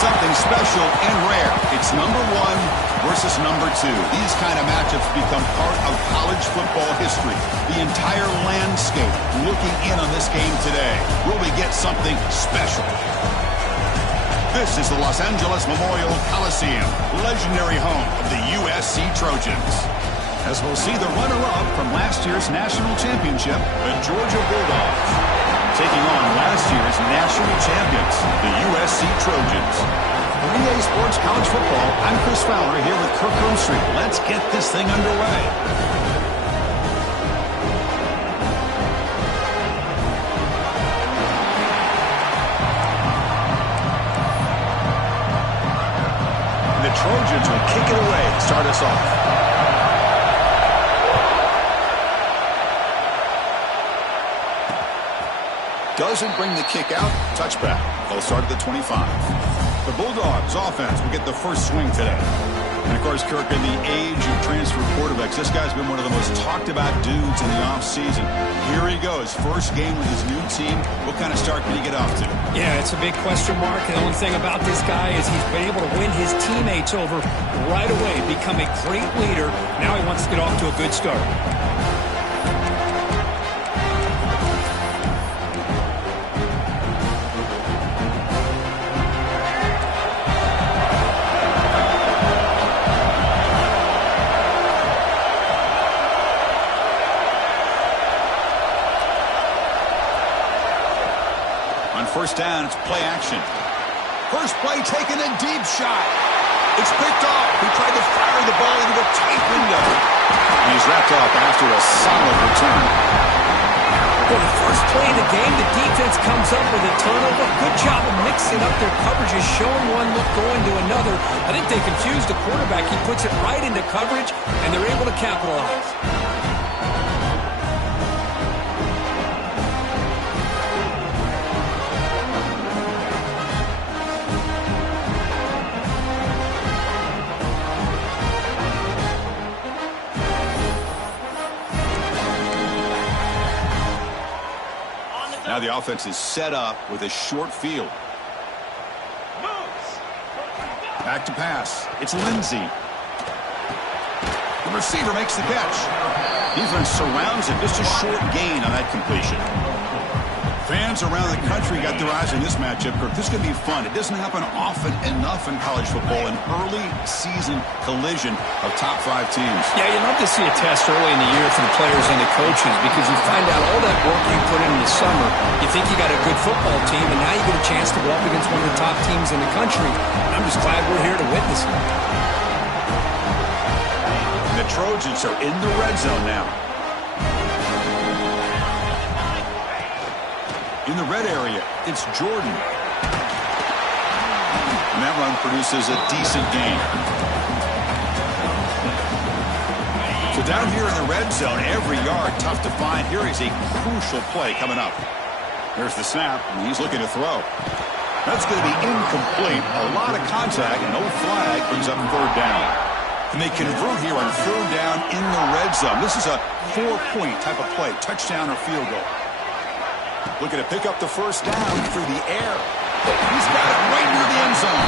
something special and rare. It's number 1 versus number 2. These kind of matchups become part of college football history. The entire landscape looking in on this game today. Will we get something special? This is the Los Angeles Memorial Coliseum, legendary home of the USC Trojans. As we'll see the runner-up from last year's national championship, the Georgia Bulldogs, taking on last year's national champions, the USC Trojans. For EA Sports College Football, I'm Chris Fowler here with Kirk Street. Let's get this thing underway. The Trojans will kick it away to start us off. Doesn't bring the kick out. Touchback. They'll start at the 25. The Bulldogs offense will get the first swing today. And, of course, Kirk, in the age of transfer quarterbacks, this guy's been one of the most talked about dudes in the offseason. Here he goes. First game with his new team. What kind of start can he get off to? Yeah, it's a big question mark. And the only thing about this guy is he's been able to win his teammates over right away, become a great leader. Now he wants to get off to a good start. First down, it's play action. First play taken, a deep shot. It's picked off. He tried to fire the ball into a tight window. And he's wrapped up after a solid return. Well, the first play of the game, the defense comes up with a turnover. Good job of mixing up their coverages, showing one look, going to another. I think they confused the quarterback. He puts it right into coverage, and they're able to capitalize. Now the offense is set up with a short field. Back to pass. It's Lindsey. The receiver makes the catch. Defense surrounds it. Just a short gain on that completion. Fans around the country got their eyes on this matchup. This is going to be fun. It doesn't happen often enough in college football, an early season collision of top 5 teams. Yeah, you love to see a test early in the year for the players and the coaches because you find out all that work you put in the summer. You think you got a good football team, and now you get a chance to go up against one of the top teams in the country. I'm just glad we're here to witness it. The Trojans are in the red zone now. In the red area, it's Jordan. And that run produces a decent gain. So down here in the red zone, every yard tough to find. Here is a crucial play coming up. There's the snap, and he's looking to throw. That's going to be incomplete. A lot of contact, no flag, brings up third down. And they convert here on third down in the red zone. This is a 4-point type of play, touchdown or field goal. Looking to pick up the first down through the air. He's got it right near the end zone.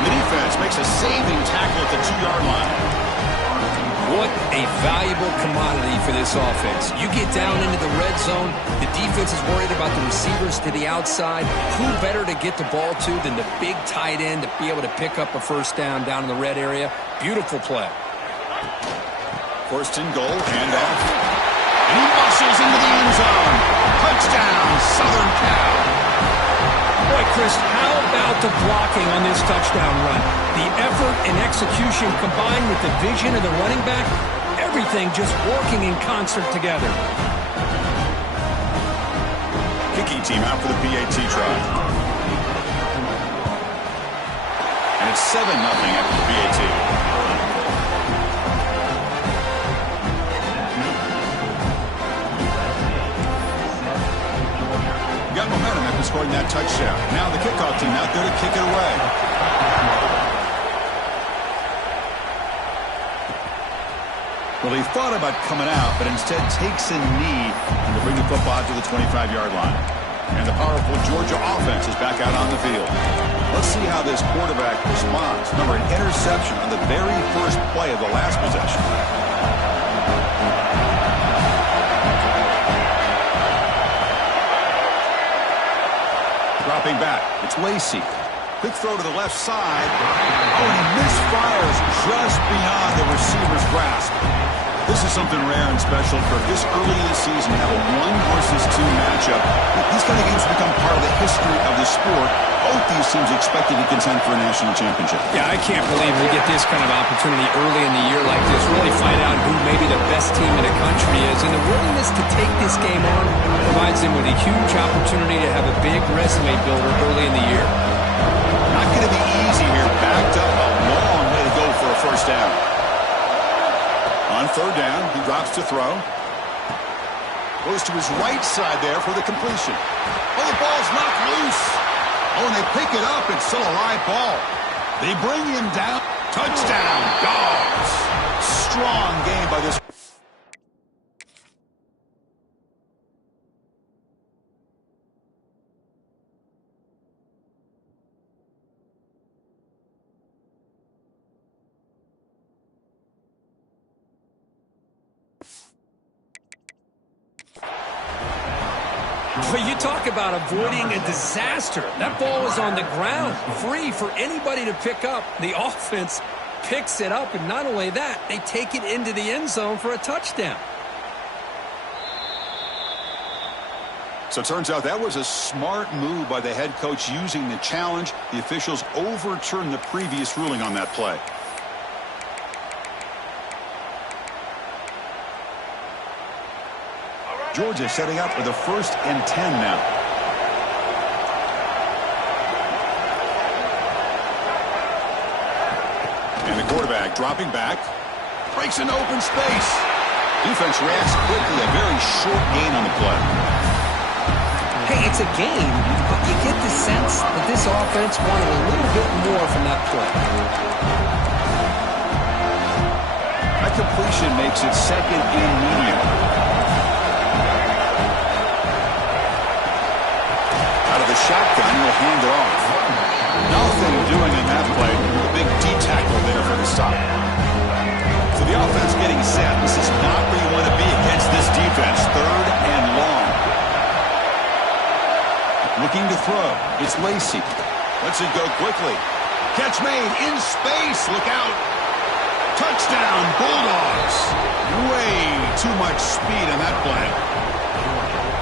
The defense makes a saving tackle at the 2-yard line. What a valuable commodity for this offense. You get down into the red zone, the defense is worried about the receivers to the outside. Who better to get the ball to than the big tight end to be able to pick up a first down in the red area? Beautiful play. First and goal, handoff. And he muscles into the end zone. Touchdown, Southern Cal. Boy, Chris, how about the blocking on this touchdown run? The effort and execution combined with the vision of the running back, everything just working in concert together. Kicking team out for the PAT try. And it's 7-0 after the PAT. Got momentum after scoring that touchdown. Now the kickoff team out there to kick it away. Well, he thought about coming out, but instead takes a knee and to bring the football out to the 25-yard line. And the powerful Georgia offense is back out on the field. Let's see how this quarterback responds. Remember, an interception on the very first play of the last possession. Dropping back, it's Lacey. Quick throw to the left side. Oh, and he misfires just beyond the receiver's grasp. This is something rare and special for this early in the season to have a 1-versus-2 matchup. These kind of games become part of the history of the sport. Both these teams expected to contend for a national championship. Yeah, I can't believe we get this kind of opportunity early in the year like this. Really find out who maybe the best team in the country is. And the willingness to take this game on provides them with a huge opportunity to have a big resume builder early in the year. Not going to be easy here. Backed up a long way to go for a first down. On third down, he drops to throw. Goes to his right side there for the completion. Oh, the ball's knocked loose. Oh, and they pick it up. It's still a live ball. They bring him down. Touchdown, Dogs. Strong game by this. But you talk about avoiding a disaster. That ball was on the ground, free for anybody to pick up. The offense picks it up, and not only that, they take it into the end zone for a touchdown. So it turns out that was a smart move by the head coach using the challenge. The officials overturned the previous ruling on that play. Georgia setting up for the 1st and 10 now. And the quarterback dropping back. Breaks into open space. Defense reacts quickly. A very short gain on the play. Hey, it's a game, but you get the sense that this offense wanted a little bit more from that play. That completion makes it 2nd and medium. The shotgun will hand it off. Nothing doing in that play. A big D tackle there for the stop. So the offense getting set. This is not where you want to be against this defense. 3rd and long. Looking to throw. It's Lacey. Lets it go quickly. Catch made in space. Look out. Touchdown, Bulldogs. Way too much speed on that play.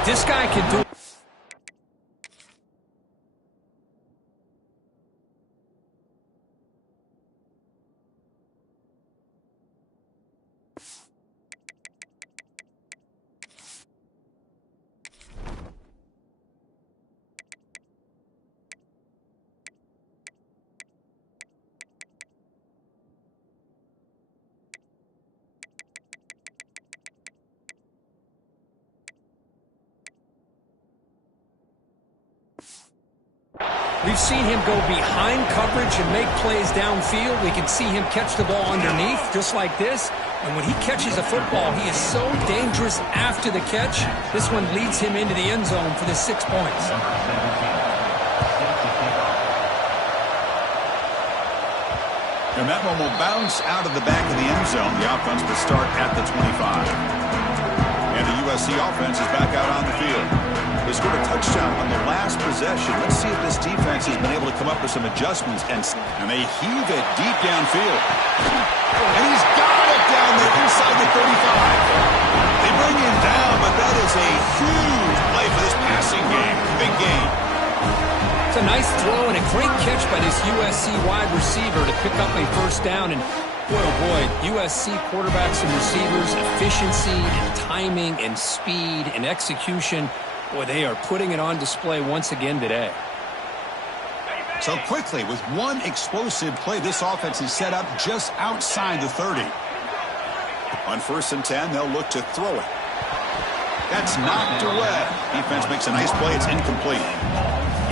This guy can do it. We've seen him go behind coverage and make plays downfield. We can see him catch the ball underneath just like this. And when he catches a football, he is so dangerous after the catch. This one leads him into the end zone for the 6 points. And that one will bounce out of the back of the end zone. The offense will start at the 25. And the USC offense is back out on the field. They scored a touchdown on the last possession. Let's see if this defense has been able to come up with some adjustments. And they heave it deep downfield. And he's got it down there inside the 35. They bring him down, but that is a huge play for this passing game. Big game. It's a nice throw and a great catch by this USC wide receiver to pick up a first down. And boy, oh boy, USC quarterbacks and receivers, efficiency and timing and speed and execution. Boy, they are putting it on display once again today. So quickly, with one explosive play, this offense is set up just outside the 30. On 1st and 10, they'll look to throw it. That's knocked away. Defense makes a nice play. It's incomplete.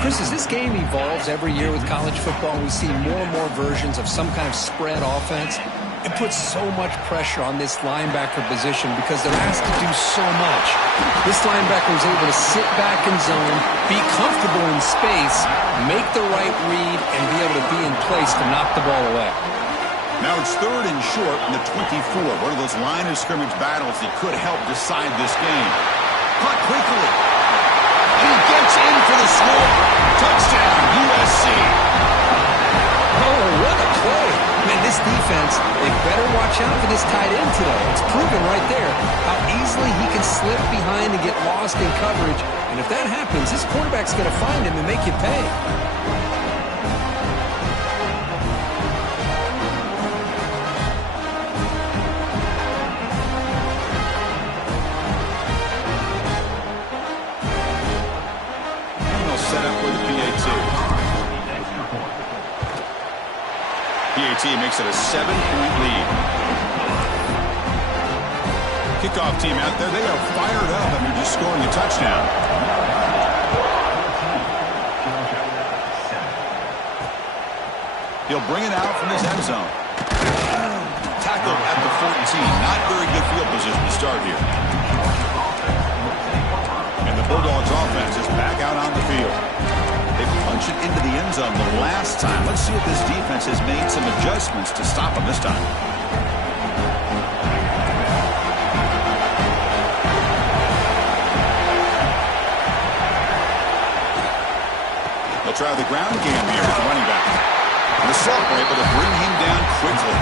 Chris, as this game evolves every year with college football, we see more and more versions of some kind of spread offense. It puts so much pressure on this linebacker position because they're asked to do so much. This linebacker is able to sit back in zone, be comfortable in space, make the right read, and be able to be in place to knock the ball away. Now it's 3rd and short in the 24. One of those line of scrimmage battles that could help decide this game. Caught quickly. And he gets in for the score. Touchdown, USC. Oh, what a play. Man, this defense, they better watch out for this tight end today. It's proven right there how easily he can slip behind and get lost in coverage. And if that happens, this quarterback's going to find him and make you pay. Set up with the PAT. PAT makes it a 7-point lead. Kickoff team out there, they are fired up after just scoring a touchdown. He'll bring it out from his end zone. Tackled at the 14. Not very good field position to start here. And the Bulldogs offense is back out on the field. They punch it into the end zone the last time. Let's see if this defense has made some adjustments to stop them this time. They'll try the ground game here with the running back. And the sophomore able to bring him down quickly.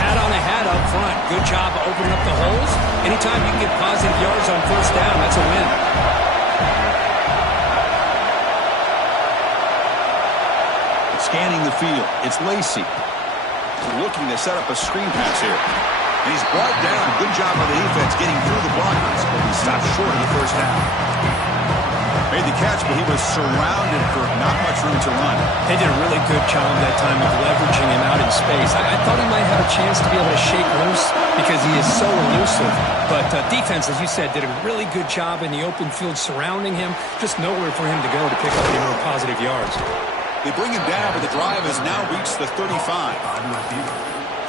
Hat on a hat up front. Good job of opening up the holes. Anytime you can get positive yards on first down, that's a win. Scanning the field, it's Lacey. Looking to set up a screen pass here. And he's brought down. Good job by the defense getting through the blockers, but he stopped short of the first down. Made the catch, but he was surrounded for not much room to run. They did a really good job that time of leveraging him out in space. I thought he might have a chance to be able to shake loose because he is so elusive. But defense, as you said, did a really good job in the open field surrounding him. Just nowhere for him to go to pick up any more positive yards. They bring him down, but the drive has now reached the 35.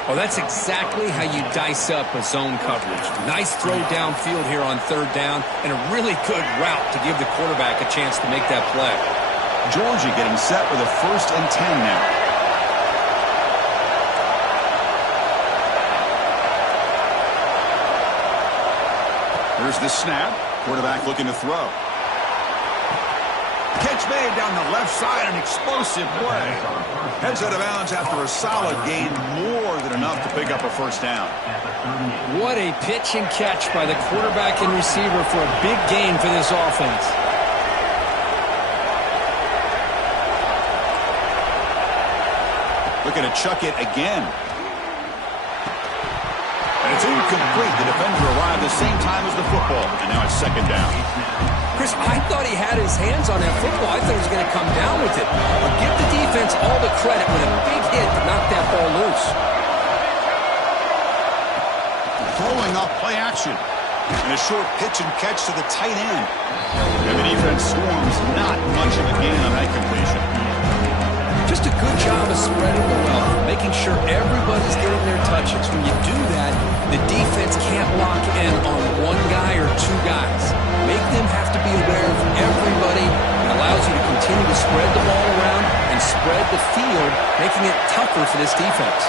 Well, that's exactly how you dice up a zone coverage. Nice throw downfield here on third down, and a really good route to give the quarterback a chance to make that play. Georgia getting set with a 1st and 10 now. Here's the snap. Quarterback looking to throw. Catch made down the left side, an explosive play. Heads out of bounds after a solid gain, more than enough to pick up a first down. What a pitch and catch by the quarterback and receiver for a big gain for this offense. Looking to chuck it again. And it's incomplete. The defender arrived the same time as the football, and now it's 2nd down. Chris, I thought he had his hands on that football. I thought he was going to come down with it. But give the defense all the credit with a big hit to knock that ball loose. Throwing off play action. And a short pitch and catch to the tight end. And the defense swarms not much of a gain on that completion. Just a good job of spreading the wealth, making sure everybody's getting their touches. When you do that, the defense can't lock in on one guy or two guys. Make them have to be aware of everybody. It allows you to continue to spread the ball around and spread the field, making it tougher for this defense.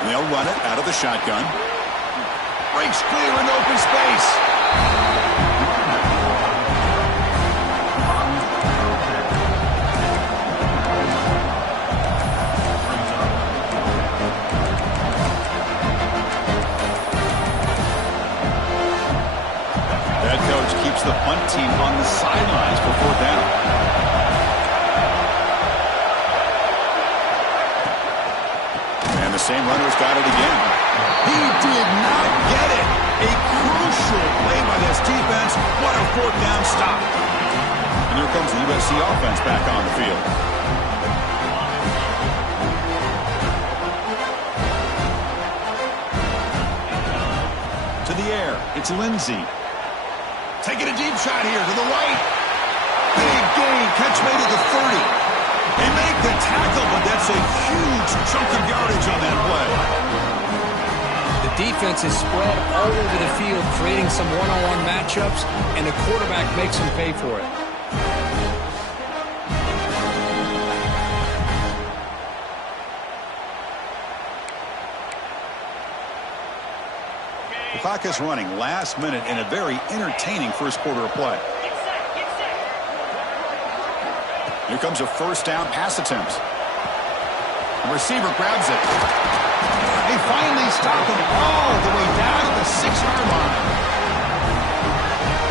And they'll run it out of the shotgun. Breaks clear in open space. The punt team on the sidelines for 4th down. And the same runner's got it again. He did not get it. A crucial play by this defense. What a 4th down stop. And here comes the USC offense back on the field. To the air, it's Lindsey. Taking a deep shot here to the right. Big gain. Catch made at the 30. They make the tackle. tackle, but that's a huge chunk of yardage on that play. The defense is spread all over the field, creating some one-on-one matchups, and the quarterback makes them pay for it. The clock is running last minute in a very entertaining first quarter of play. Here comes a first down pass attempt. The receiver grabs it. They finally stop him all the way down to the 6-yard line.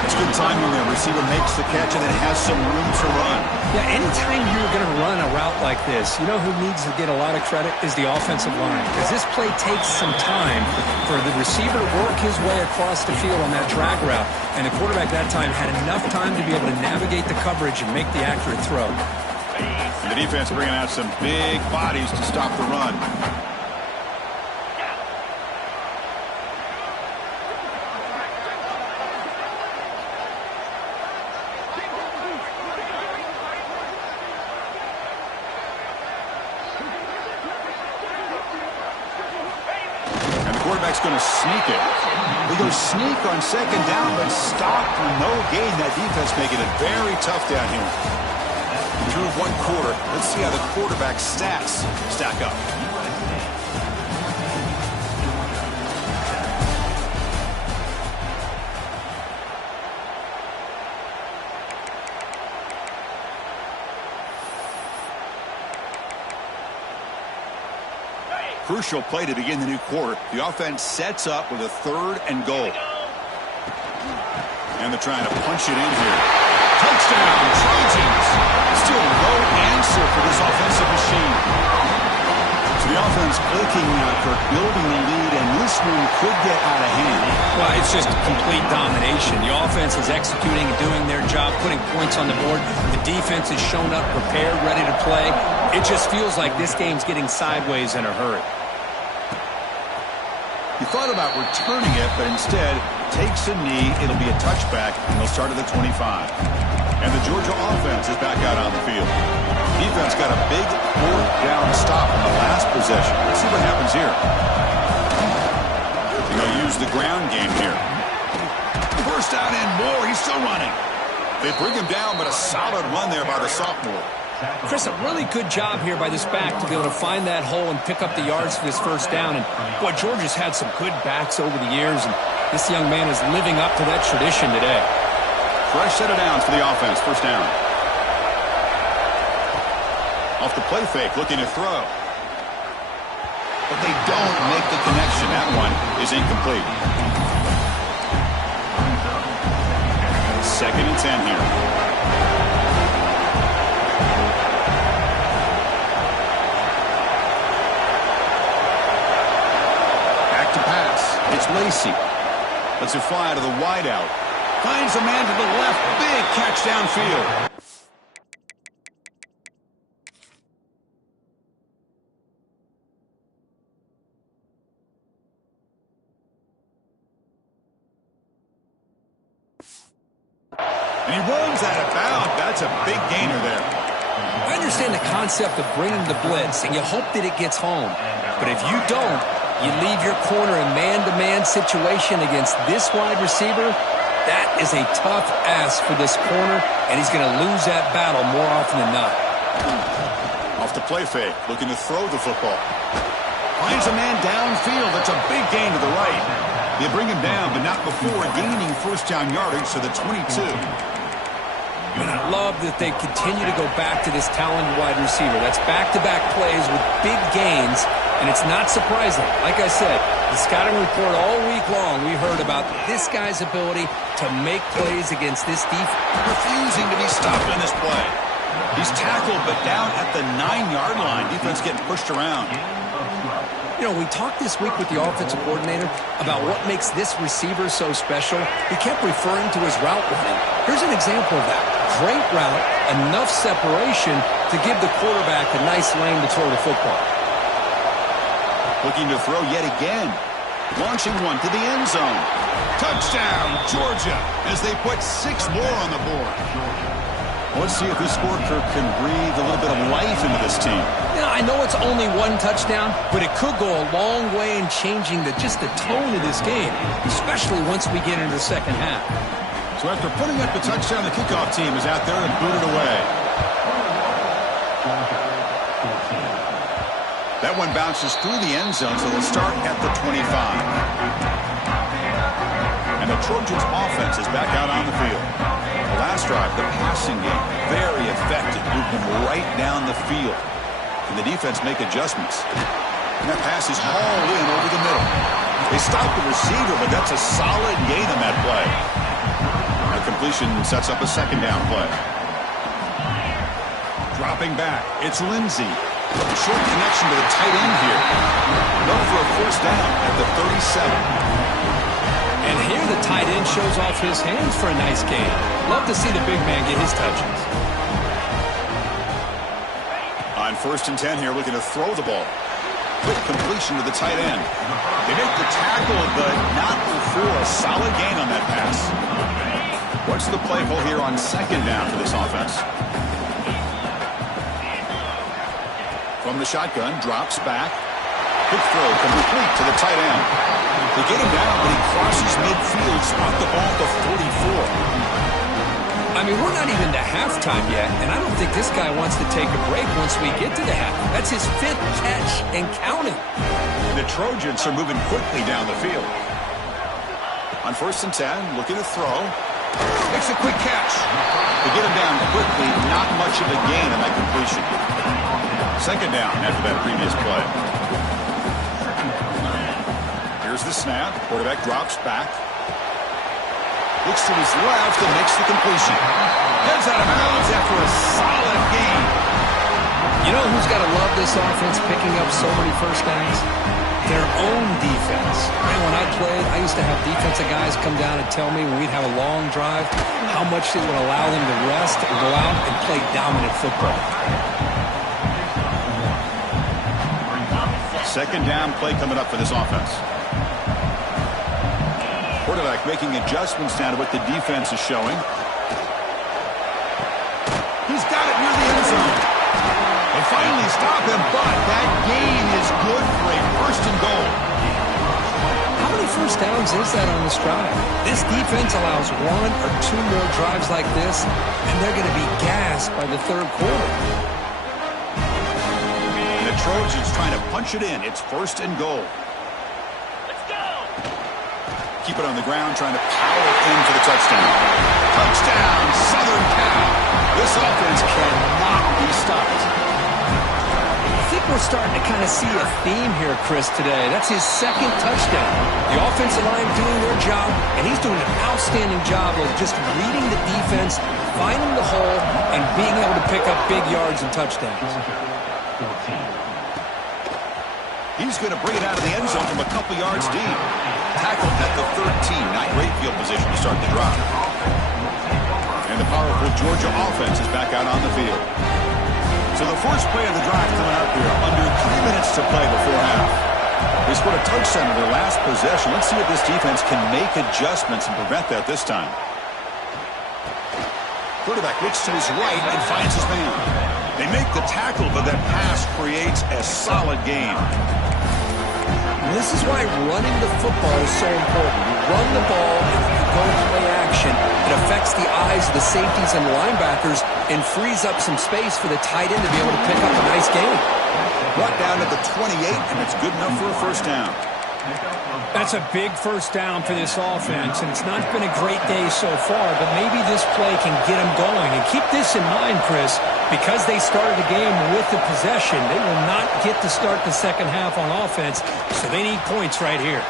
It's good timing there. Receiver makes the catch and then has some room to run. Yeah, anytime you're going to run a route like this, you know who needs to get a lot of credit is the offensive line. Because this play takes some time for the receiver to work his way across the field on that drag route. And the quarterback that time had enough time to be able to navigate the coverage and make the accurate throw. And the defense bringing out some big bodies to stop the run. Going to sneak it. They go sneak on second down, but stop for no gain. That defense making it very tough down here. Through one quarter, let's see how the quarterback's stats stack up. Crucial play to begin the new quarter. The offense sets up with a 3rd and goal. And they're trying to punch it in here. Touchdown, Trojans. Still no answer for this offensive machine. So the offense clicking now, Kirk, building the lead, and this one could get out of hand. Well, it's just complete domination. The offense is executing and doing their job, putting points on the board. The defense has shown up, prepared, ready to play. It just feels like this game's getting sideways in a hurry. He thought about returning it, but instead takes a knee. It'll be a touchback, and they'll start at the 25. And the Georgia offense is back out on the field. Defense got a big 4th down stop in the last possession. Let's see what happens here. They'll use the ground game here. First down and more. He's still running. They bring him down, but a solid run there by the sophomore. Chris, a really good job here by this back to be able to find that hole and pick up the yards for this first down. And, boy, Georgia's had some good backs over the years, and this young man is living up to that tradition today. Fresh set of downs for the offense. First down. Off the play fake, looking to throw. But they don't make the connection. That one is incomplete. 2nd and 10 here. It's Lacey. Lets it fly to the wideout. Finds a man to the left. Big catch downfield. And he runs out of bounds. That's a big gainer there. I understand the concept of bringing the blitz, and you hope that it gets home. But if you don't, you leave your corner in man-to-man situation against this wide receiver. That is a tough ask for this corner, and he's going to lose that battle more often than not. Off the play fake, looking to throw the football. Finds a man downfield. That's a big gain to the right. They bring him down, but not before gaining first down yardage to the 22. And I love that they continue to go back to this talented wide receiver. That's back-to-back plays with big gains. And it's not surprising. Like I said, the scouting report all week long, we heard about this guy's ability to make plays against this defense. Refusing to be stopped on this play. He's tackled, but down at the 9-yard line. Defense getting pushed around. You know, we talked this week with the offensive coordinator about what makes this receiver so special. He kept referring to his route running. Here's an example of that. Great route, enough separation to give the quarterback a nice lane to throw the football. Looking to throw yet again. Launching one to the end zone. Touchdown, Georgia, as they put 6 more on the board. Let's see if this scorecard can breathe a little bit of life into this team. Now, I know it's only one touchdown, but it could go a long way in changing just the tone of this game, especially once we get into the second half. So after putting up the touchdown, the kickoff team is out there and booted away. That one bounces through the end zone, so they'll start at the 25. And the Trojans' offense is back out on the field. The last drive, the passing game, very effective, moving right down the field. And the defense make adjustments. And that pass is hauled in over the middle. They stop the receiver, but that's a solid gain on that play. A completion sets up a second down play. Dropping back, it's Lindsey. A short connection to the tight end here. Look for a first down at the 37. And here the tight end shows off his hands for a nice gain. Love to see the big man get his touches. On 1st and 10 here, looking to throw the ball. Quick completion to the tight end. They make the tackle, but not before a solid gain on that pass. What's the play call here on 2nd down for this offense? From the shotgun, drops back. Quick throw complete to the tight end. They get him down, but he crosses midfield, spot the ball at the 44. I mean, we're not even to halftime yet, and I don't think this guy wants to take a break once we get to the half. That's his 5th catch and counting. The Trojans are moving quickly down the field. On 1st and 10, looking to throw. Makes a quick catch. They get him down quickly, not much of a gain on that completion. 2nd down after that previous play. Here's the snap. Quarterback drops back. Looks to his left and makes the completion. Heads out of bounds after a solid gain. You know who's got to love this offense picking up so many first downs? Their own defense. Man, when I played, I used to have defensive guys come down and tell me when we'd have a long drive how much it would allow them to rest and go out and play dominant football. 2nd down play coming up for this offense. Quarterback making adjustments now to what the defense is showing. He's got it near the end zone. They finally stop him, but that gain is good for a 1st and goal. How many first downs is that on this drive? This defense allows 1 or 2 more drives like this, and they're going to be gassed by the 3rd quarter. The Trojans trying to punch it in. It's 1st and goal. Let's go. Keep it on the ground, trying to power in for the touchdown. Touchdown, Southern Cal. This offense cannot be stopped. I think we're starting to kind of see a theme here, Chris, today. That's his 2nd touchdown. The offensive line doing their job, and he's doing an outstanding job of just reading the defense, finding the hole, and being able to pick up big yards and touchdowns. He's going to bring it out of the end zone from a couple yards deep. Tackled at the 13. Not great field position to start the drive. And the powerful Georgia offense is back out on the field. So the first play of the drive coming up here. Under 3 minutes to play before half. They scored a touchdown in their last possession. Let's see if this defense can make adjustments and prevent that this time. Quarterback looks to his right and finds his man. They make the tackle, but that pass creates a solid gain. This is why running the football is so important. You run the ball, and if you go play action, it affects the eyes of the safeties and the linebackers and frees up some space for the tight end to be able to pick up a nice gain. Brought down to the 28, and it's good enough for a 1st down. That's a big 1st down for this offense, and it's not been a great day so far, but maybe this play can get them going. And keep this in mind, Chris, because they started the game with the possession, they will not get to start the second half on offense, so they need points right here.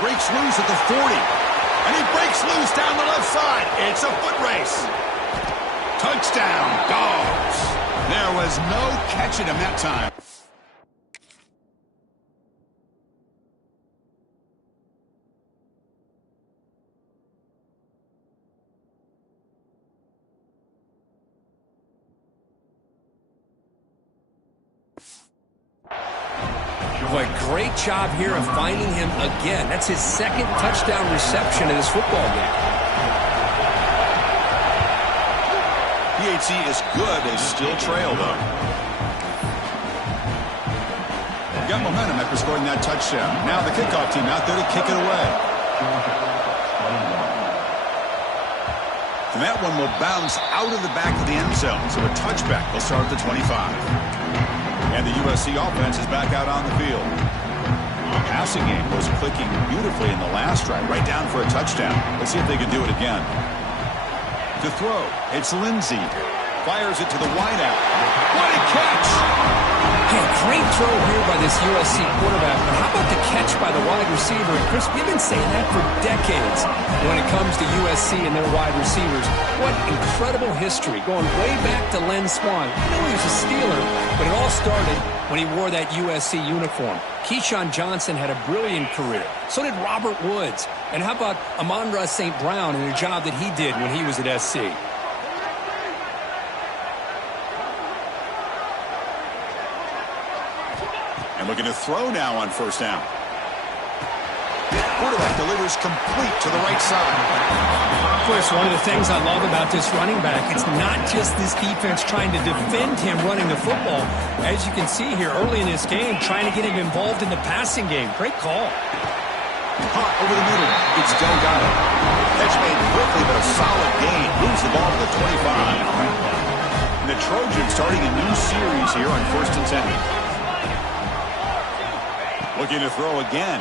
Breaks loose at the 40, and he breaks loose down the left side. It's a foot race. Touchdown, Dogs. There was no catching him that time. Boy, great job here of finding him again. That's his 2nd touchdown reception in this football game. The PAT is good. They still trail, though. Got momentum after scoring that touchdown. Now the kickoff team out there to kick it away. And that one will bounce out of the back of the end zone. So a touchback will start at the 25. And the USC offense is back out on the field. The passing game was clicking beautifully in the last drive, right down for a touchdown. Let's see if they can do it again. To throw, it's Lindsey. Fires it to the wideout. What a catch! Hey, great throw here by this USC quarterback, but how about the catch by the wide receiver? And Chris, we've been saying that for decades when it comes to USC and their wide receivers. What incredible history, going way back to Len Swan. I know he was a Steeler, but it all started when he wore that USC uniform. Keyshawn Johnson had a brilliant career. So did Robert Woods. And how about Amon-Ra St. Brown and the job that he did when he was at SC? And looking to throw now on first down. Quarterback delivers complete to the right side. Chris, one of the things I love about this running back, it's not just this defense trying to defend him running the football. As you can see here early in this game, trying to get him involved in the passing game. Great call. Caught over the middle. It's Delgado. Catch made quickly, but a solid gain. Moves the ball to the 25. And the Trojans starting a new series here on 1st and 10. Looking to throw again.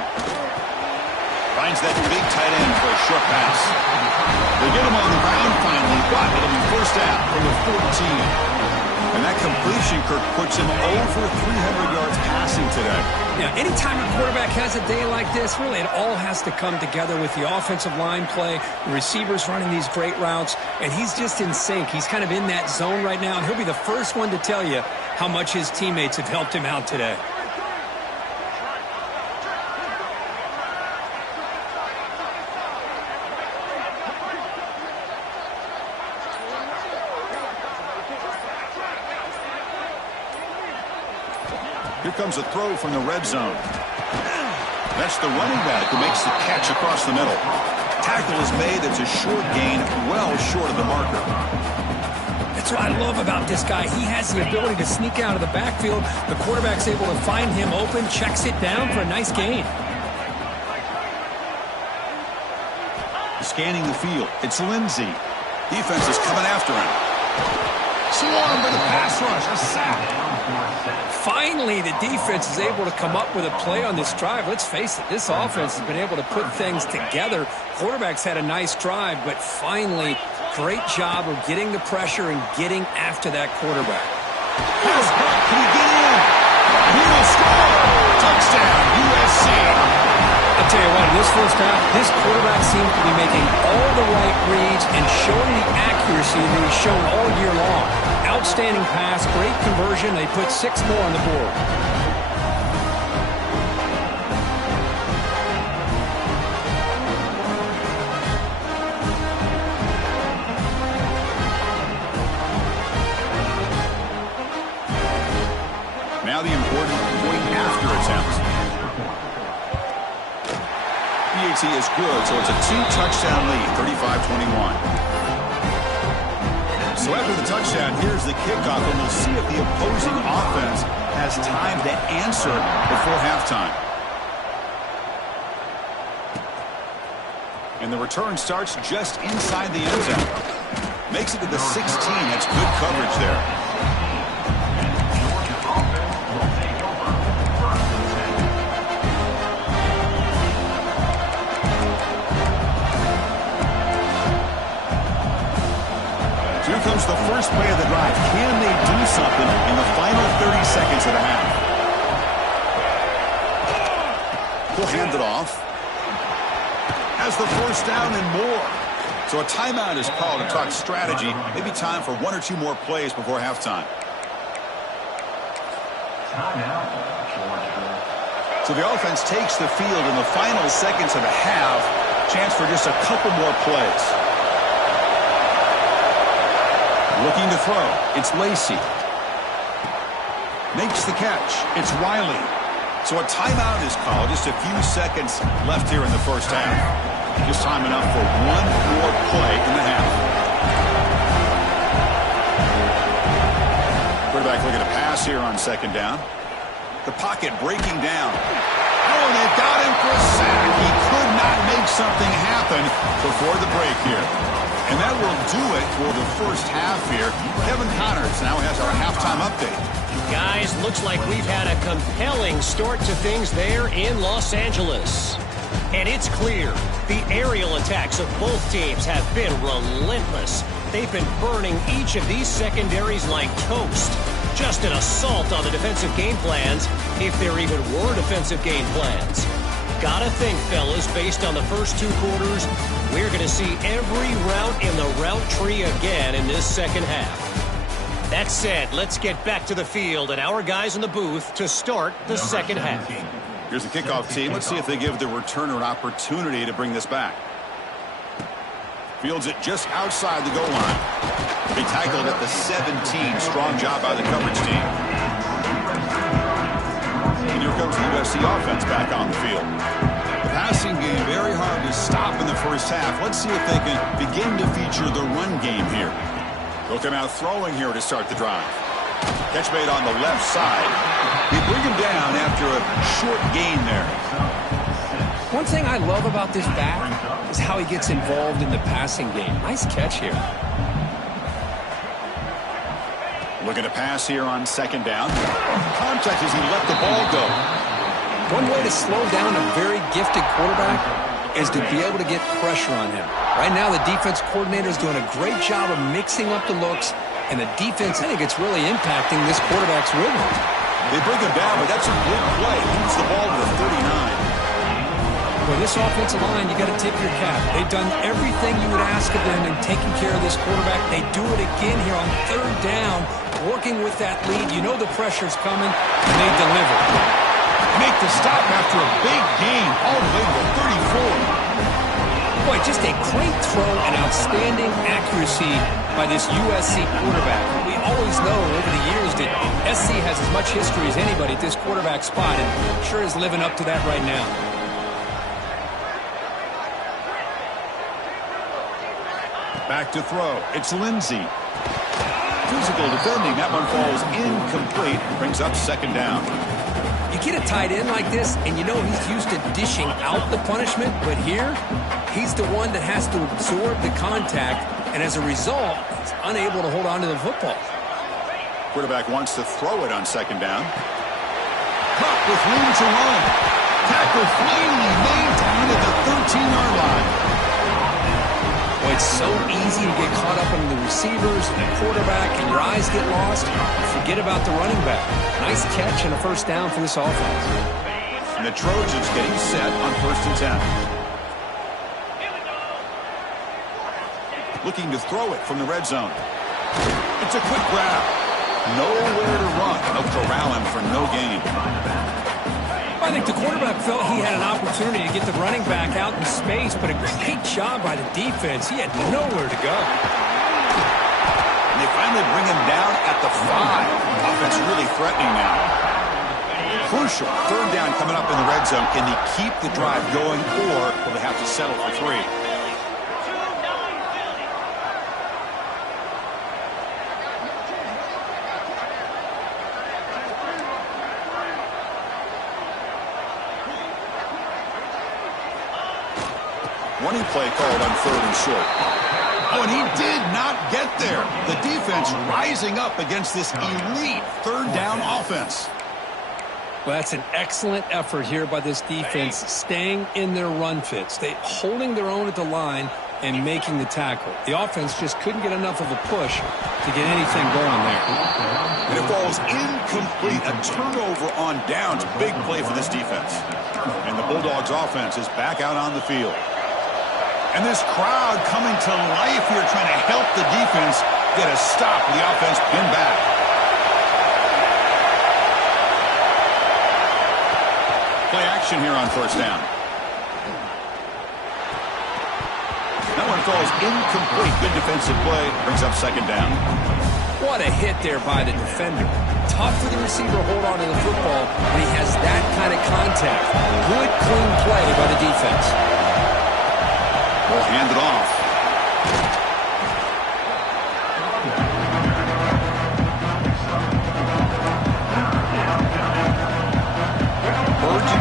Finds that big tight end for a short pass. They get him on the ground finally, but it'll be first down from the 14. And that completion, Kirk, puts him over 300 yards passing today. Yeah, anytime a quarterback has a day like this, really it all has to come together with the offensive line play, the receivers running these great routes, and he's just in sync. He's kind of in that zone right now, and he'll be the first one to tell you how much his teammates have helped him out today. Here comes a throw from the red zone. That's the running back who makes the catch across the middle. Tackle is made. It's a short gain, well short of the marker. That's what I love about this guy. He has the ability to sneak out of the backfield. The quarterback's able to find him open, checks it down for a nice gain. Scanning the field. It's Lindsey. Defense is coming after him. Swarmed by the pass rush. A sack. Finally, the defense is able to come up with a play on this drive. Let's face it, this offense has been able to put things together. Quarterback's had a nice drive, but finally, great job of getting the pressure and getting after that quarterback. Pass back. Can he get in? He will score. Touchdown, USC. I'll tell you what, in this first half, this quarterback seems to be making all the right reads and showing the accuracy that he's shown all year long. Outstanding pass, great conversion. They put 6 more on the board. Now the important point after attempt. PAT is good, so it's a 2-touchdown lead, 35-21. So after the touchdown, here's the kickoff, and we'll see if the opposing offense has time to answer before halftime. And the return starts just inside the end zone. Makes it to the 16. That's good coverage there. Here comes the first play of the drive. Can they do something in the final 30 seconds of the half? He'll hand it off. Has the first down and more. So a timeout is called to talk strategy. Maybe time for 1 or 2 more plays before halftime. So the offense takes the field in the final seconds of the half. Chance for just a couple more plays. Looking to throw. It's Lacey. Makes the catch. It's Wiley. So a timeout is called. Just a few seconds left here in the first half. Just time enough for 1 more play in the half. Quarterback looking to pass here on second down. The pocket breaking down. Oh, and they've got him for a sack. He could not make something happen before the break here. And that will do it for the first half here. Kevin Connors now has our halftime update. Guys, looks like we've had a compelling start to things there in Los Angeles. And it's clear the aerial attacks of both teams have been relentless. They've been burning each of these secondaries like toast. Just an assault on the defensive game plans, if there even were defensive game plans. Gotta think, fellas, based on the first 2 quarters, we're going to see every route in the route tree again in this second half. That said, let's get back to the field and our guys in the booth to start the second half. Here's the kickoff team. Let's see if they give the returner an opportunity to bring this back. Fields it just outside the goal line. They tackled at the 17. Strong job by the coverage team. And here comes the USC offense back on the field. The passing game very hard to stop in the first half. Let's see if they can begin to feature the run game here. They'll come out throwing here to start the drive. Catch made on the left side. They bring him down after a short gain there. One thing I love about this back is how he gets involved in the passing game. Nice catch here. Looking to pass here on second down. Contact as he let the ball go. One way to slow down a very gifted quarterback is to be able to get pressure on him. Right now, the defense coordinator is doing a great job of mixing up the looks, and the defense, I think it's really impacting this quarterback's rhythm. They bring him down, but that's a good play. Moves the ball to the 39. Well, this offensive line, you got to tip your cap. They've done everything you would ask of them in taking care of this quarterback. They do it again here on third down, working with that lead. You know the pressure's coming, and they deliver. Make the stop after a big gain all the way to the 34. Boy, just a great throw and outstanding accuracy by this USC quarterback. We always know over the years that SC has as much history as anybody at this quarterback spot, and sure is living up to that right now. Back to throw. It's Lindsey. Physical defending. That one falls incomplete. Brings up second down. You get a tight end like this, and you know he's used to dishing out the punishment, but here, he's the one that has to absorb the contact, and as a result, he's unable to hold on to the football. Quarterback wants to throw it on second down. Caught with room to run. Tackle finally made down at the 13-yard line. Boy, it's so easy to get caught up in the receivers and the quarterback, and your eyes get lost. Forget about the running back. Nice catch and a first down for this offense. And the Trojans getting set on 1st and 10. Looking to throw it from the red zone. It's a quick grab. Nowhere to run. They'll corral him for no gain. I think the quarterback felt he had an opportunity to get the running back out in space, but a great job by the defense. He had nowhere to go. And they finally bring him down at the 5. Offense really threatening now. Crucial. Third down coming up in the red zone. Can they keep the drive going, or will they have to settle for 3? Running play called on 3rd and short. Oh, and he did not get there. The defense rising up against this elite 3rd down offense. Well, that's an excellent effort here by this defense, staying in their run fits. They holding their own at the line and making the tackle. The offense just couldn't get enough of a push to get anything going there. And it falls incomplete. A turnover on downs. Big play for this defense. And the Bulldogs offense is back out on the field. And this crowd coming to life here, trying to help the defense get a stop. The offense pinned back. Play action here on 1st down. That one falls incomplete. Good defensive play. Brings up 2nd down. What a hit there by the defender. Tough for the receiver to hold on to the football when he has that kind of contact. Good, clean play by the defense. We'll hand it off.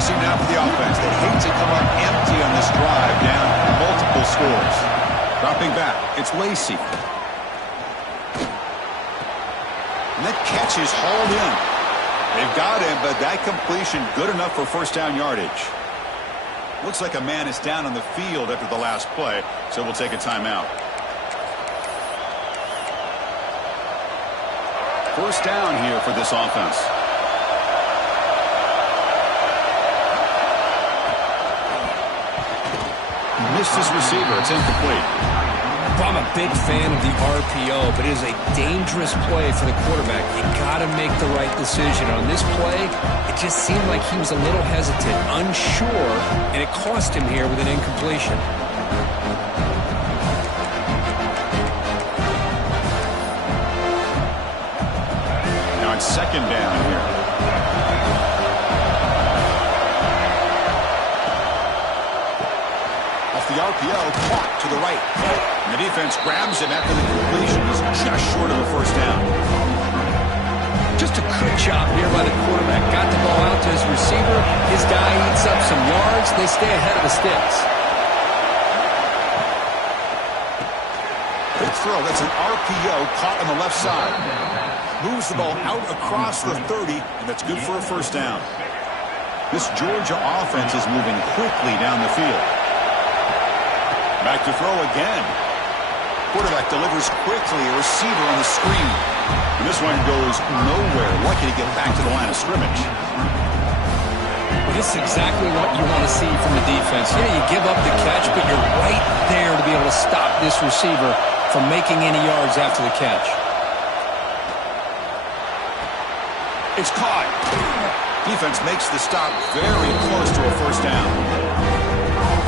Passing now for the offense. They hate to come up empty on this drive, down multiple scores. Dropping back, it's Lacey. And that catch is hauled in. They've got him, but that completion good enough for first down yardage. Looks like a man is down on the field after the last play, so we'll take a timeout. First down here for this offense. Missed his receiver. It's incomplete. I'm a big fan of the RPO, but it is a dangerous play for the quarterback. You got to make the right decision. On this play, it just seemed like he was a little hesitant, unsure, and it cost him here with an incompletion. Now it's second down here. The RPO caught to the right. And the defense grabs him after the completion. He's just short of a first down. Just a good job here by the quarterback. Got the ball out to his receiver. His guy eats up some yards. They stay ahead of the sticks. Good throw. That's an RPO caught on the left side. Moves the ball out across the 30, and that's good for a first down. This Georgia offense is moving quickly down the field. Back to throw again. Quarterback delivers quickly. A receiver on the screen. And this one goes nowhere. Lucky to get back to the line of scrimmage. Well, this is exactly what you want to see from the defense. Yeah, you give up the catch, but you're right there to be able to stop this receiver from making any yards after the catch. It's caught. Defense makes the stop very close to a first down.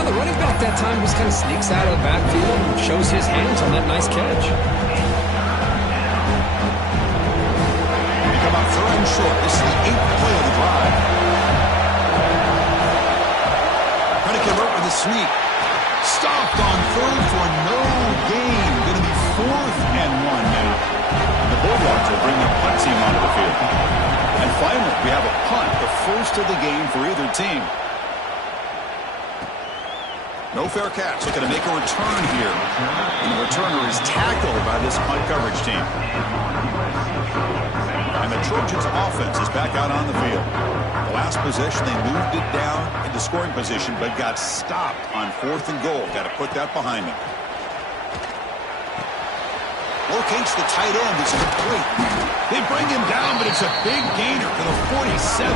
The running back that time just kind of sneaks out of the backfield and shows his hands on that nice catch. They come out third and short. This is the 8th play of the drive. Trying to convert with a sneak. Stopped on third for no gain. Going to be 4th and 1 now. And the Bulldogs will bring the punt team onto the field. And finally, we have a punt, the first of the game for either team. No fair catch. Looking to make a return here. And the returner is tackled by this punt coverage team. And the Trojans' offense is back out on the field. The last possession, they moved it down into scoring position, but got stopped on 4th and goal. Got to put that behind them. Locates the tight end. It's complete. They bring him down, but it's a big gainer for the 47.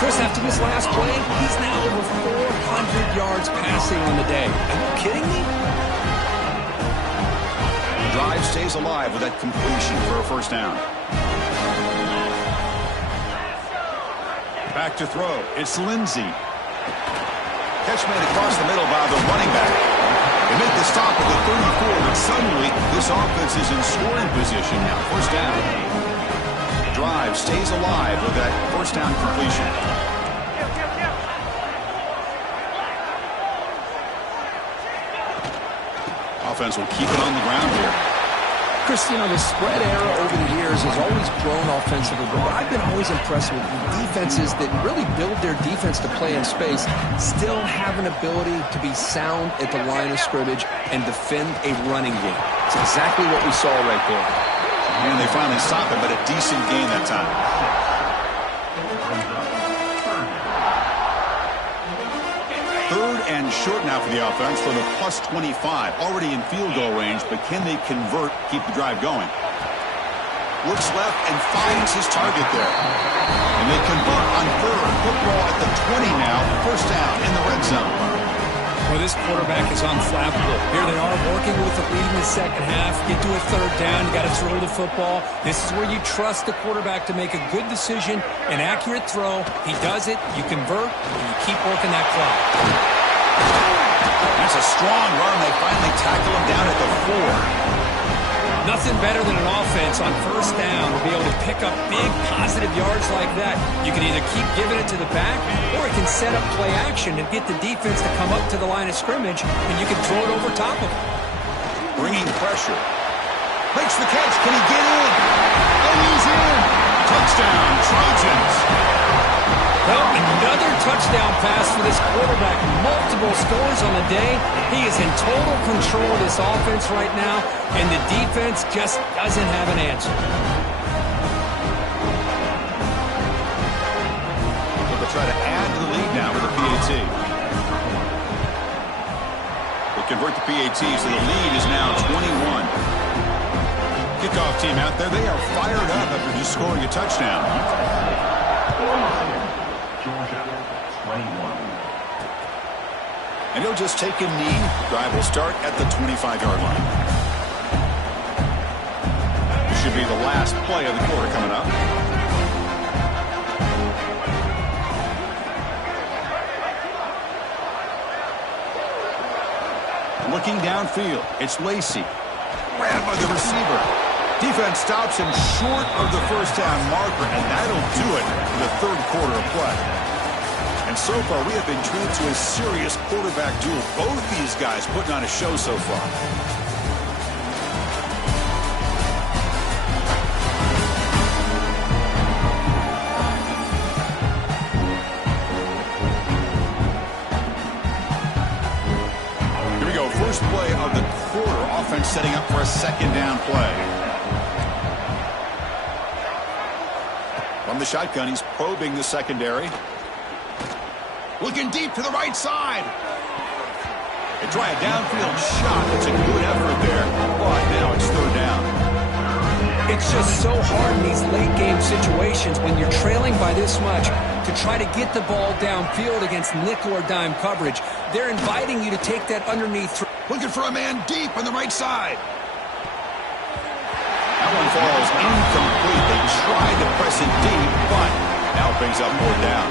Chris, after this last play, he's now over 400 yards passing on the day. Are you kidding me? The drive stays alive with that completion for a first down. Back to throw. It's Lindsey. Catch made across the middle by the running back. They make the stop at the 34, but suddenly this offense is in scoring position now. First down. Drive stays alive with that first down completion. Offense will keep it on the ground here. Chris, you know, the spread era over the years has always grown offensively, but what I've been always impressed with defenses that really build their defense to play in space still have an ability to be sound at the line of scrimmage and defend a running game. It's exactly what we saw right there. And they finally stop it, but a decent gain that time. Third and short now for the offense from the plus 25. Already in field goal range, but can they convert, keep the drive going? Looks left and finds his target there. And they convert on third. Football at the 20 now. First down in the red zone. Well, this quarterback is unflappable. Here they are working with the lead in the second half. Get to a third down. You got to throw the football. This is where you trust the quarterback to make a good decision, an accurate throw. He does it. You convert, and you keep working that clock. That's a strong run. They finally tackle him down at the 4. Nothing better than an offense on first down to be able to pick up big positive yards like that. You can either keep giving it to the back, or it can set up play action and get the defense to come up to the line of scrimmage, and you can throw it over top of them. Bringing pressure. Makes the catch. Can he get in? Oh, he's in. Touchdown, Trojans. Well, another touchdown pass for this quarterback. Multiple scores on the day. He is in total control of this offense right now, and the defense just doesn't have an answer. They'll try to add to the lead now with a PAT. They convert the PAT, so the lead is now 21. Kickoff team out there, they are fired up after just scoring a touchdown. Georgia, 21. And he'll just take a knee. Drive will start at the 25-yard line. This should be the last play of the quarter coming up. Looking downfield, it's Lacey. Grabbed by the receiver. Defense stops him short of the first down marker, and that'll do it for the third quarter of play. And so far, we have been treated to a serious quarterback duel. Both these guys putting on a show so far. Here we go. First play of the quarter. Offense setting up for a second down play. From the shotgun, he's probing the secondary. Looking deep to the right side. They try a downfield shot. It's a good effort there, but now it's third down. It's just so hard in these late-game situations when you're trailing by this much to try to get the ball downfield against nickel or dime coverage. They're inviting you to take that underneath. Looking for a man deep on the right side. That one falls incomplete. They tried to press it deep, but now it brings up more down.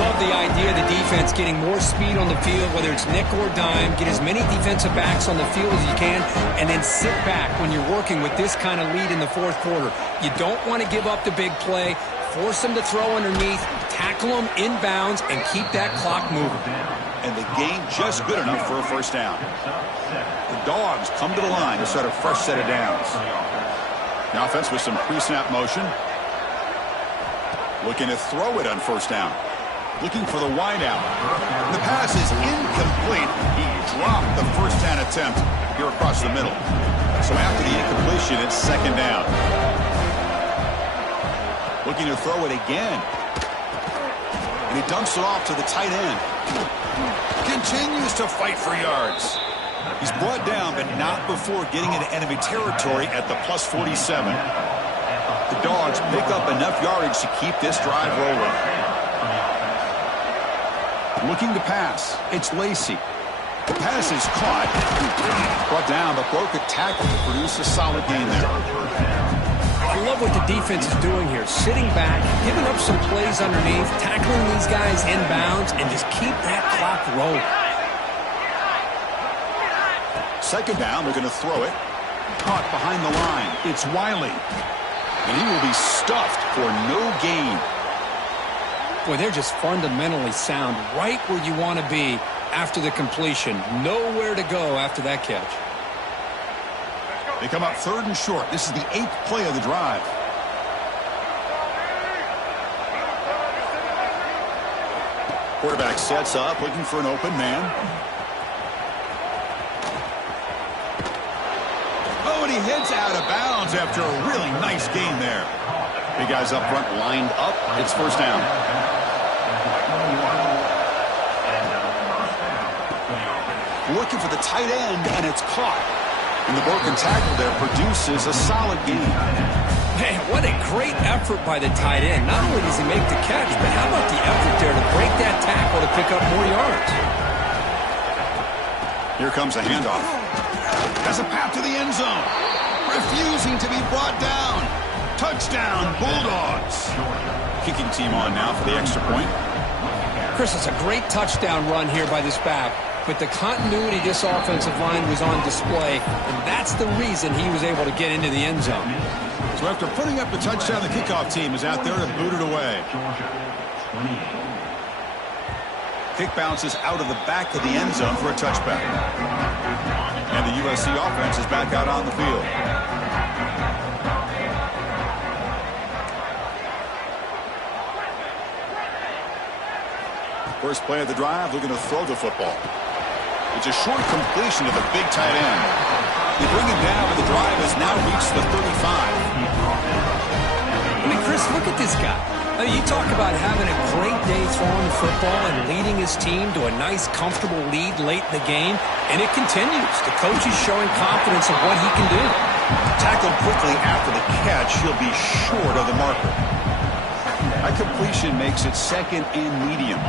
Love the idea of the defense getting more speed on the field, whether it's nickel or dime. Get as many defensive backs on the field as you can, and then sit back when you're working with this kind of lead in the fourth quarter. You don't want to give up the big play. Force them to throw underneath, tackle them inbounds, and keep that clock moving. And the game just good enough for a first down. The Dogs come to the line to start a fresh set of downs. The offense with some pre-snap motion. Looking to throw it on first down. Looking for the wideout. The pass is incomplete. He dropped the first down attempt here across the middle. So after the incompletion, it's second down. Looking to throw it again. And he dumps it off to the tight end. Continues to fight for yards. He's brought down, but not before getting into enemy territory at the plus 47. The Dogs pick up enough yardage to keep this drive rolling. Looking to pass. It's Lacey. The pass is caught. Brought down, but broke a tackle to produce a solid gain there. I love what the defense is doing here. Sitting back, giving up some plays underneath, tackling these guys inbounds, and just keep that clock rolling. Second down, they're going to throw it. Caught behind the line. It's Wiley. And he will be stuffed for no gain. Boy, they're just fundamentally sound, right where you want to be after the completion. Nowhere to go after that catch. They come up third and short. This is the 8th play of the drive. Quarterback sets up, looking for an open man. Oh, and he heads out of bounds after a really nice gain there. Big guys up front lined up. It's first down. Looking for the tight end, and it's caught. And the broken tackle there produces a solid gain. Man, what a great effort by the tight end. Not only does he make the catch, but how about the effort there to break that tackle to pick up more yards? Here comes a handoff. Has a path to the end zone. Refusing to be brought down. Touchdown, Bulldogs. Kicking team on now for the extra point. Chris, it's a great touchdown run here by this back. But the continuity of this offensive line was on display, and that's the reason he was able to get into the end zone. So after putting up the touchdown, the kickoff team is out there to boot it away. Kick bounces out of the back of the end zone for a touchback. And the USC offense is back out on the field. First play of the drive, looking to throw the football. It's a short completion to the big tight end. They bring him down, but the drive has now reached the 35. I mean, Chris, look at this guy. I mean, you talk about having a great day throwing the football and leading his team to a nice, comfortable lead late in the game, and it continues. The coach is showing confidence of what he can do. Tackled quickly after the catch, he'll be short of the marker. A completion makes it second and medium.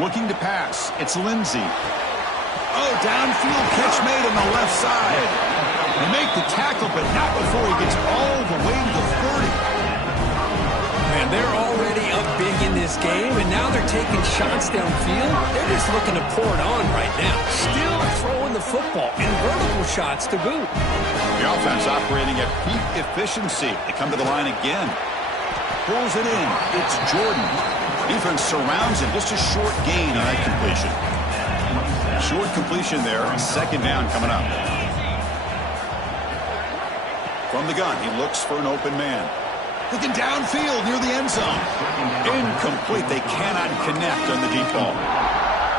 Looking to pass. It's Lindsey. Oh, downfield catch made on the left side. They make the tackle, but not before he gets all the way to the 30. Man, they're already up big in this game, and now they're taking shots downfield. They're just looking to pour it on right now. Still throwing the football, and vertical shots to boot. The offense operating at peak efficiency. They come to the line again. Pulls it in. It's Jordan. Defense surrounds him. Just a short gain on that completion. Short completion there. Second down coming up. From the gun, he looks for an open man. Looking downfield near the end zone. Incomplete. They cannot connect on the deep ball.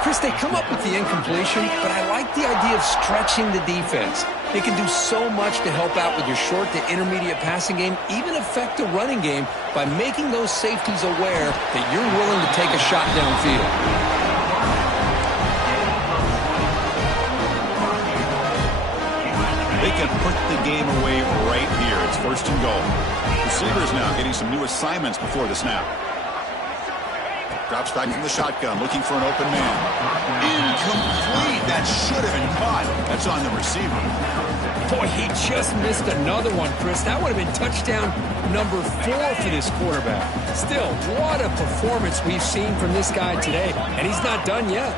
Chris, they come up with the incompletion, but I like the idea of stretching the defense. They can do so much to help out with your short to intermediate passing game, even affect the running game by making those safeties aware that you're willing to take a shot downfield. They can put the game away right here. It's first and goal. Receivers now getting some new assignments before the snap. Drops back from the shotgun, looking for an open man. Incomplete. That should have been caught. That's on the receiver. Boy, he just missed another one, Chris. That would have been touchdown number 4 for this quarterback. Still, what a performance we've seen from this guy today, and he's not done yet.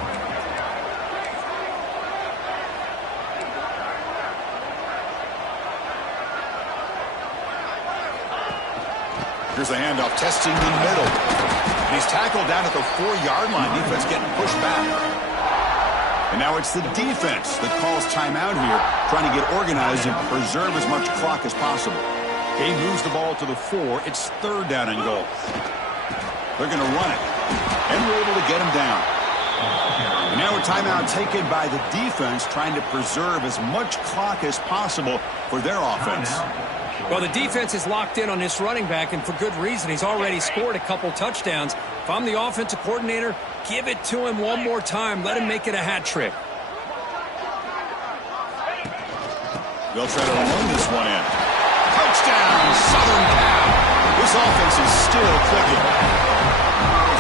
Here's a handoff, testing the middle. And he's tackled down at the 4-yard line. Defense getting pushed back. And now it's the defense that calls timeout here, trying to get organized and preserve as much clock as possible. Game moves the ball to the 4. It's third down and goal. They're going to run it. And we're able to get him down. And now a timeout taken by the defense, trying to preserve as much clock as possible for their offense. Well, the defense is locked in on this running back, and for good reason. He's already scored a couple touchdowns. If I'm the offensive coordinator, give it to him one more time. Let him make it a hat trick. They'll try to run this one in. Touchdown, Southern Cal. This offense is still clicking.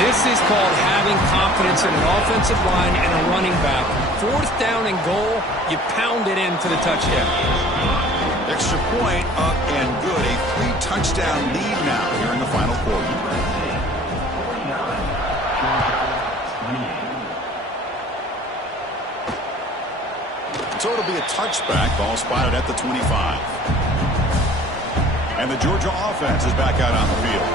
This is called having confidence in an offensive line and a running back. Fourth down and goal, you pound it in for the touchdown. Extra point up and good. A 3-touchdown lead now here in the final quarter. So it'll be a touchback. Ball spotted at the 25. And the Georgia offense is back out on the field.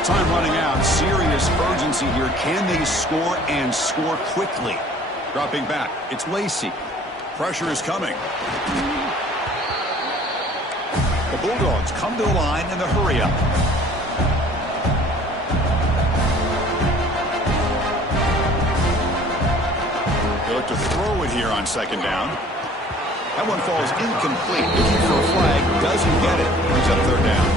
The time running out. Serious urgency here. Can they score and score quickly? Dropping back. It's Lacey. Pressure is coming. The Bulldogs come to the line in the hurry-up. They look to throw it here on second down. That one falls incomplete. Looking for a flag. Doesn't get it. Brings up third down.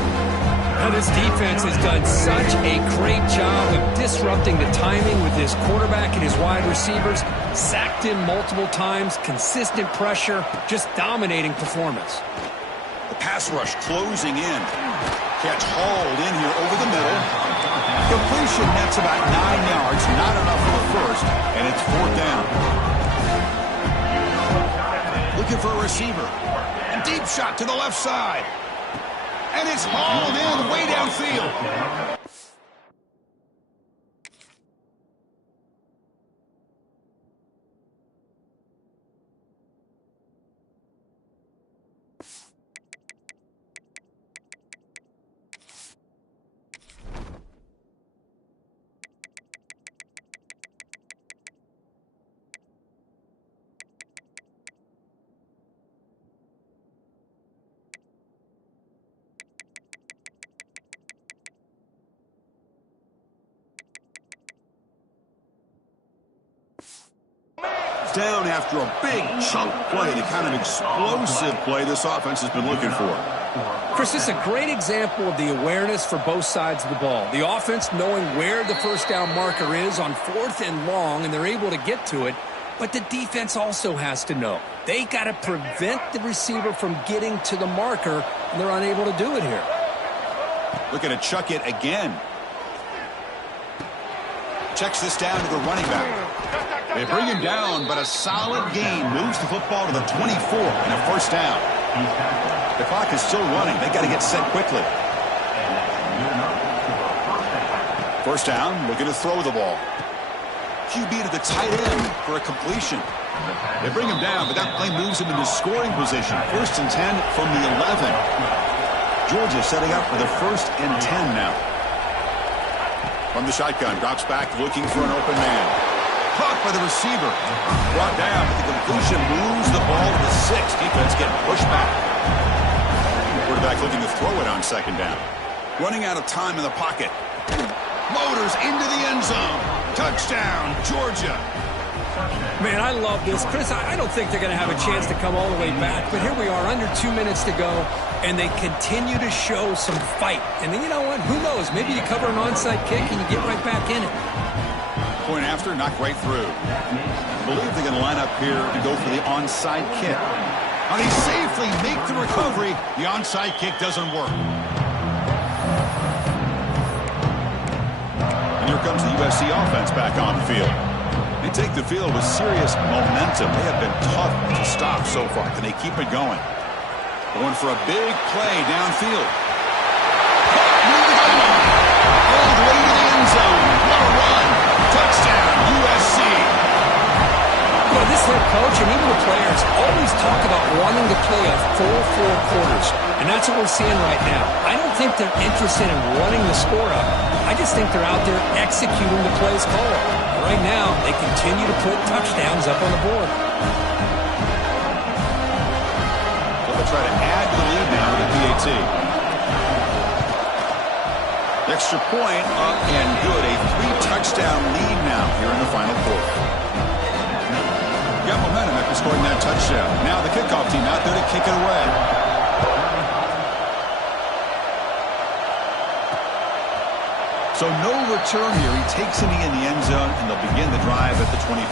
Now this defense has done such a great job of disrupting the timing with his quarterback and his wide receivers. Sacked him multiple times. Consistent pressure. Just dominating performance. The pass rush closing in. Catch hauled in here over the middle. Completion nets about 9 yards. Not enough for the first. And it's fourth down. Looking for a receiver. A deep shot to the left side. And it's hauled in way downfield. down after a big chunk play, the kind of explosive play this offense has been looking for. Chris, this is a great example of the awareness for both sides of the ball. The offense knowing where the first down marker is on 4th and long, and they're able to get to it. But the defense also has to know. They got to prevent the receiver from getting to the marker, and they're unable to do it here. Looking to chuck it again. Checks this down to the running back. They bring him down, but a solid gain moves the football to the 24 and a first down. The clock is still running. They got to get set quickly. First down, looking to throw the ball. QB to the tight end for a completion. They bring him down, but that play moves him into scoring position. 1st and 10 from the 11. Georgia setting up for the 1st and 10 now. From the shotgun, drops back looking for an open man. Caught by the receiver. Brought down, but the completion moves the ball to the 6. Defense getting pushed back. Quarterback looking to throw it on 2nd down. Running out of time in the pocket. Motors into the end zone. Touchdown, Georgia. Man, I love this. Chris, I don't think they're going to have a chance to come all the way back, but here we are, under 2 minutes to go, and they continue to show some fight. And then, you know what? Who knows? Maybe you cover an onside kick and you get right back in it. Point after, knocked right through. I believe they're going to line up here and go for the onside kick. And they safely make the recovery. The onside kick doesn't work. And here comes the USC offense back on the field. They take the field with serious momentum. They have been tough to stop so far. Can they keep it going? Going for a big play downfield. All the way to the end zone. What a run. Touchdown, USC. Well, this head coach and even the players always talk about wanting to play a full 4 quarters. And that's what we're seeing right now. I don't think they're interested in running the score up. I just think they're out there executing the plays called. Right now, they continue to put touchdowns up on the board. So they'll try to add to the lead now with the PAT. Extra point up and good. A 3-touchdown lead now here in the final quarter. Got momentum after scoring that touchdown. Now the kickoff team out there to kick it away. So no return here. He takes it in the end zone, and they'll begin the drive at the 25.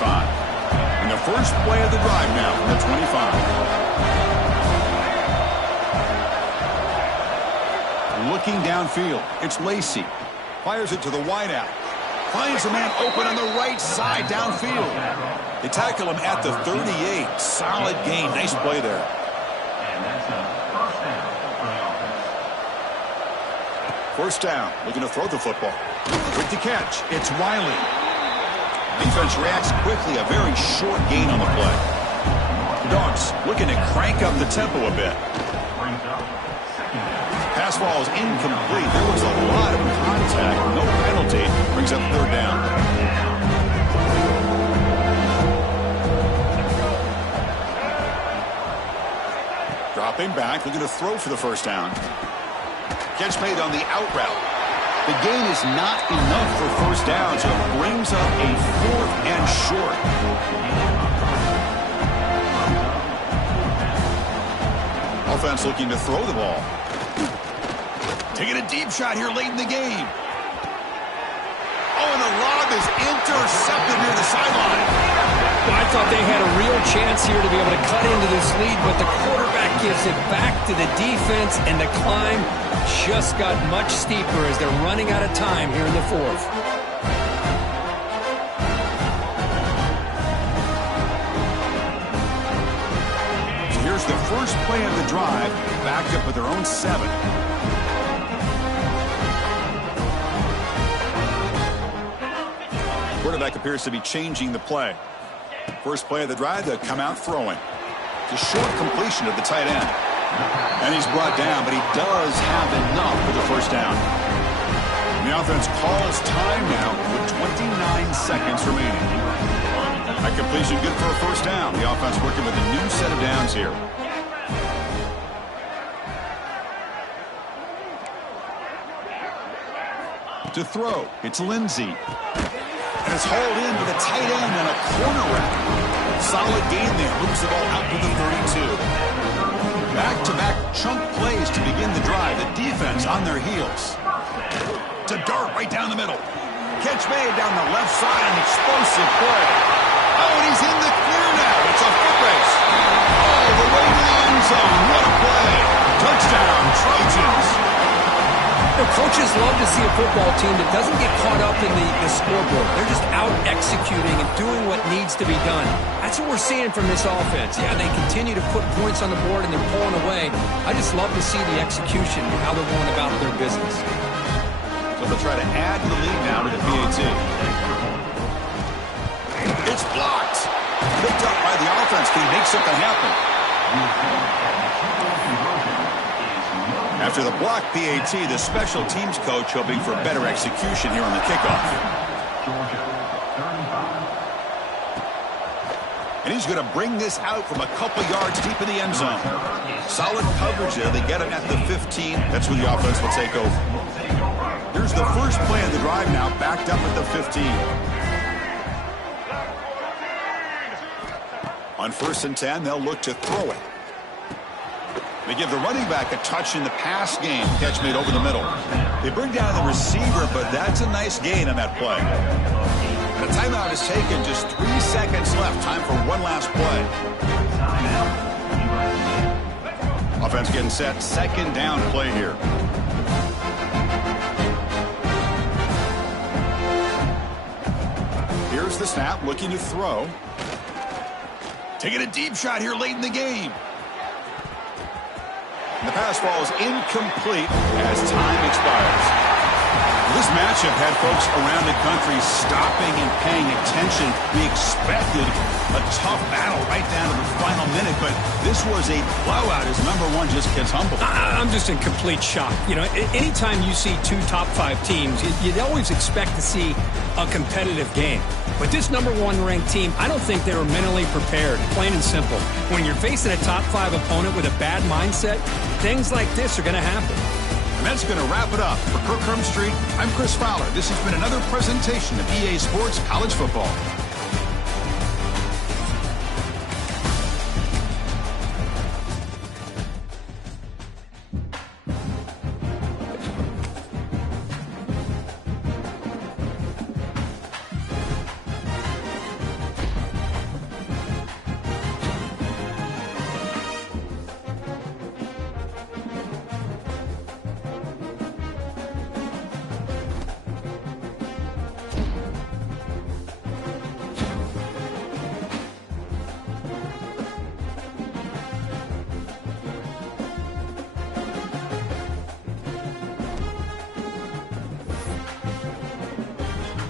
And the first play of the drive now from the 25. Looking downfield, it's Lacey. Fires it to the wideout. Finds a man open on the right side downfield. They tackle him at the 38. Solid gain. Nice play there. First down, looking to throw the football. Quick to catch, it's Wiley. Defense reacts quickly, a very short gain on the play. Dogs looking to crank up the tempo a bit. Pass ball is incomplete. There was a lot of contact, no penalty. Brings up 3rd down. Dropping back, looking to throw for the first down. Catch made on the out route. The gain is not enough for first down, so it brings up a 4th and short. Offense looking to throw the ball. Taking a deep shot here late in the game. Oh, and the lob is intercepted near the sideline. Well, I thought they had a real chance here to be able to cut into this lead, but the quarterback gives it back to the defense, and the climb just got much steeper as they're running out of time here in the 4th. So here's the first play of the drive, backed up with their own 7. Quarterback appears to be changing the play. First play of the drive, they'll come out throwing. It's a short completion of the tight end. And he's brought down, but he does have enough for the first down. And the offense calls time now with 29 seconds remaining. That completion good for a first down. The offense working with a new set of downs here. To throw, it's Lindsey. And it's hauled in to the tight end on a corner route. Solid gain there. Moves the ball out to the 32. Back-to-back chunk plays to begin the drive. The defense on their heels. It's a dart right down the middle. Catch made down the left side. An explosive play. Oh, and he's in the clear now. It's a foot race. All the way to the end zone. What a play. Touchdown, Trojans. The coaches love to see a football team that doesn't get caught up in the scoreboard. They're just out executing and doing what needs to be done. That's what we're seeing from this offense. Yeah, they continue to put points on the board and they're pulling away. I just love to see the execution and how they're going about their business. So they'll try to add the lead now to the PAT. It's blocked. Picked up by the offense. Can he make something happen? After the block PAT, the special teams coach hoping for better execution here on the kickoff. And he's going to bring this out from a couple yards deep in the end zone. Solid coverage there. They get him at the 15. That's where the offense will take over. Here's the first play of the drive now, backed up at the 15. On 1st and 10, they'll look to throw it. They give the running back a touch in the pass game. Catch made over the middle. They bring down the receiver, but that's a nice gain on that play. And a timeout is taken. Just 3 seconds left. Time for one last play. Offense getting set. Second down play here. Here's the snap. Looking to throw. Taking a deep shot here late in the game. The pass falls incomplete as time expires. This matchup had folks around the country stopping and paying attention. We expected a tough battle right down to the final minute, but this was a blowout as number one just gets humbled. I'm just in complete shock. You know, anytime you see two top 5 teams, you'd always expect to see a competitive game. But this number 1 ranked team, I don't think they were mentally prepared, plain and simple. When you're facing a top 5 opponent with a bad mindset, things like this are going to happen. And that's going to wrap it up. For Kirk Street, I'm Chris Fowler. This has been another presentation of EA Sports College Football.